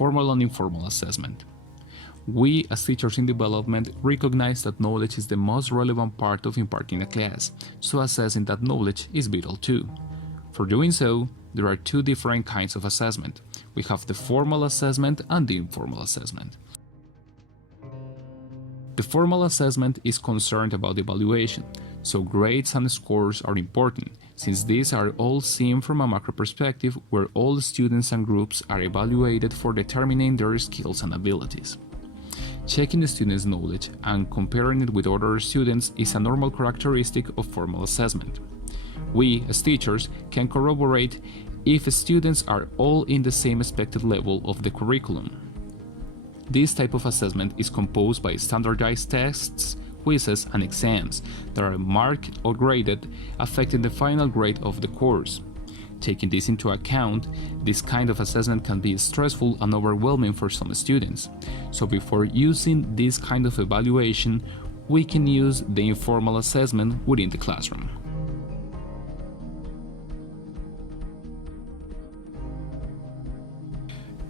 formal and informal assessment. We, as teachers in development, recognize that knowledge is the most relevant part of imparting a class, so assessing that knowledge is vital too. For doing so, there are two different kinds of assessment. We have the formal assessment and the informal assessment. The formal assessment is concerned about evaluation, so grades and scores are important, since these are all seen from a macro perspective where all students and groups are evaluated for determining their skills and abilities. Checking the students' knowledge and comparing it with other students is a normal characteristic of formal assessment. We, as teachers, can corroborate if students are all in the same expected level of the curriculum. This type of assessment is composed by standardized tests, quizzes, and exams that are marked or graded, affecting the final grade of the course. Taking this into account, this kind of assessment can be stressful and overwhelming for some students. So before using this kind of evaluation, we can use the informal assessment within the classroom.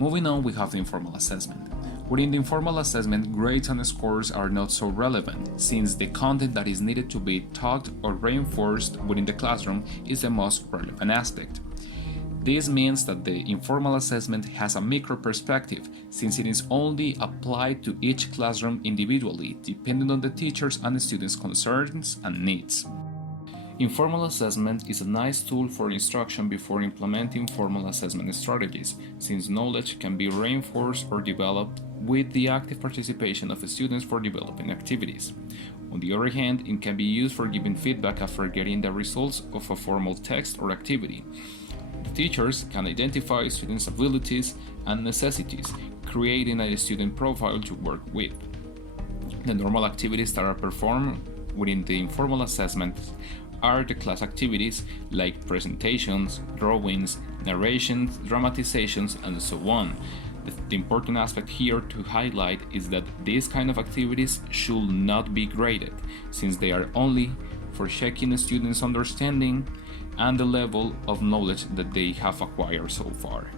Moving on, we have the informal assessment. Within the informal assessment, grades and scores are not so relevant, since the content that is needed to be taught or reinforced within the classroom is the most relevant aspect. This means that the informal assessment has a micro perspective, since it is only applied to each classroom individually, depending on the teachers and the students' concerns and needs. Informal assessment is a nice tool for instruction before implementing formal assessment strategies, since knowledge can be reinforced or developed with the active participation of students for developing activities. On the other hand, it can be used for giving feedback after getting the results of a formal text or activity. The teachers can identify students' abilities and necessities, creating a student profile to work with. The normal activities that are performed within the informal assessment are the class activities like presentations, drawings, narrations, dramatizations, and so on. The important aspect here to highlight is that these kind of activities should not be graded, since they are only for checking the students' understanding and the level of knowledge that they have acquired so far.